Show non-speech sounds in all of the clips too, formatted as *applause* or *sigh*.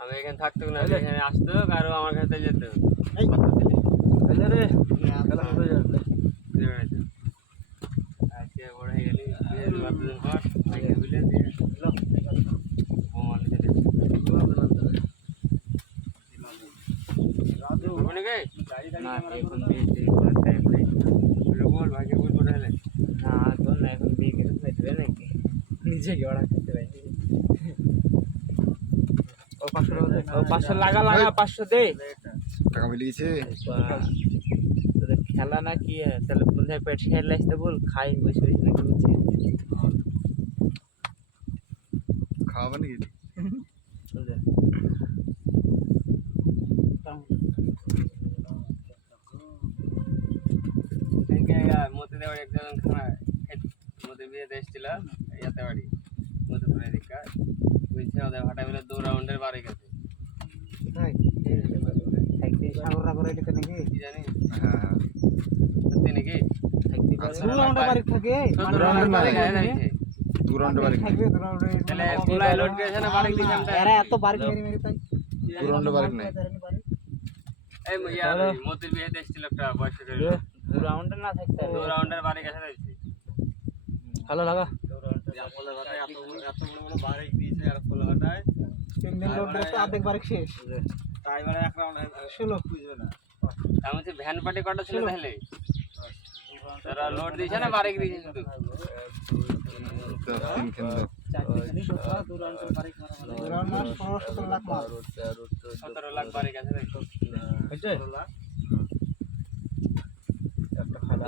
আমি এখানে থাকতো না? এখানে আসতো ও আমার কাছে যেত করে নিজে গড়া পাঁচশো লাগা লাগা পাঁচশো দে। টাকা মিলে গেছে। তোদের খেলা না কি তাহলে বন্ধে পেট খেয়ে আসতে বল খাই বসে বসে নাকি বলছি। খাওয়াবে নাকি? মতে দেওয়ার একজন খানা মতে বিয়েতে এসেছিল ইয়াতে বাড়ি মধুপুরের দিককার বুঝছে ওদের ভাটা বলে দু রাউন্ডের বাড়ি গেছে কোথায় থাকতে সাগররা করে এলিতে নাকি কি জানি হ্যাঁ হ্যাঁ সত্যি নাকি থাকতে পারে দু রাউন্ডে বাড়ি থাকে তো মানে দু রাউন্ডের বাড়ি বাড়ি গেছে যাইছে। দু রাউন্ডে বাড়ি থাকবে দু রাউন্ডে তাহলে গোলায় লোড গেছে না বাড়ি দিয়েছে আমরা এরা এত বাড়ি মেরে মেরে তাই দু রাউন্ডে বাড়ি নাই এই ইয়া মতির বিয়েতে এসেছিল একটা বয়স্ক ছেলে। দু রাউন্ডে না থাকতে দু রাউন্ডের বাড়ি গেছে যাইছে ভালো লাগা ভ্যান পার্টি কটা ছিল তাহলে? তারা লোড দিয়েছে না বাড়ি দিয়েছে শুধু? সতেরো লাখ মাল। সতেরো লাখ বাড়ি গেছে যাইছে। হয়েছে কত বাড়ি হয় অত পারবে না ইট পাড়া পাড়া সত্যি পাঁচটায় বা কটা ছিল ওই যে বয়স্ক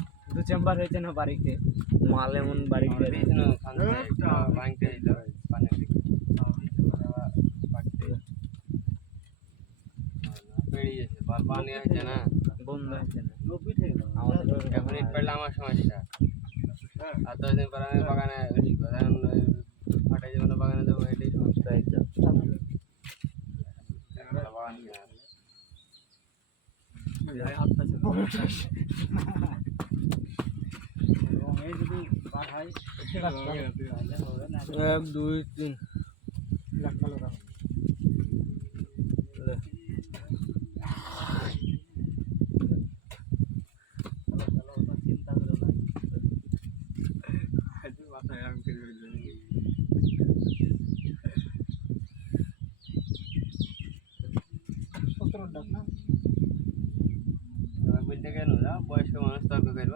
দু চেম্বার হয়েছে না বাড়িতে? মাল এমন বাড়ি আমরা দিয়েছিল খানতে ভাঙতে পেরিয়েছে পানি হয়েছে না? বন্ধ হয়েছে না। আমাদের এখন ইট পেলে আমার সমস্যা। আর দশ দিন পর আমি বাগানে বেশি করে এখন ফাটাই যাব বাগানে যাব এটাই সমস্যা। বাগান *laughs* কিনা আছে। এক দুই তিন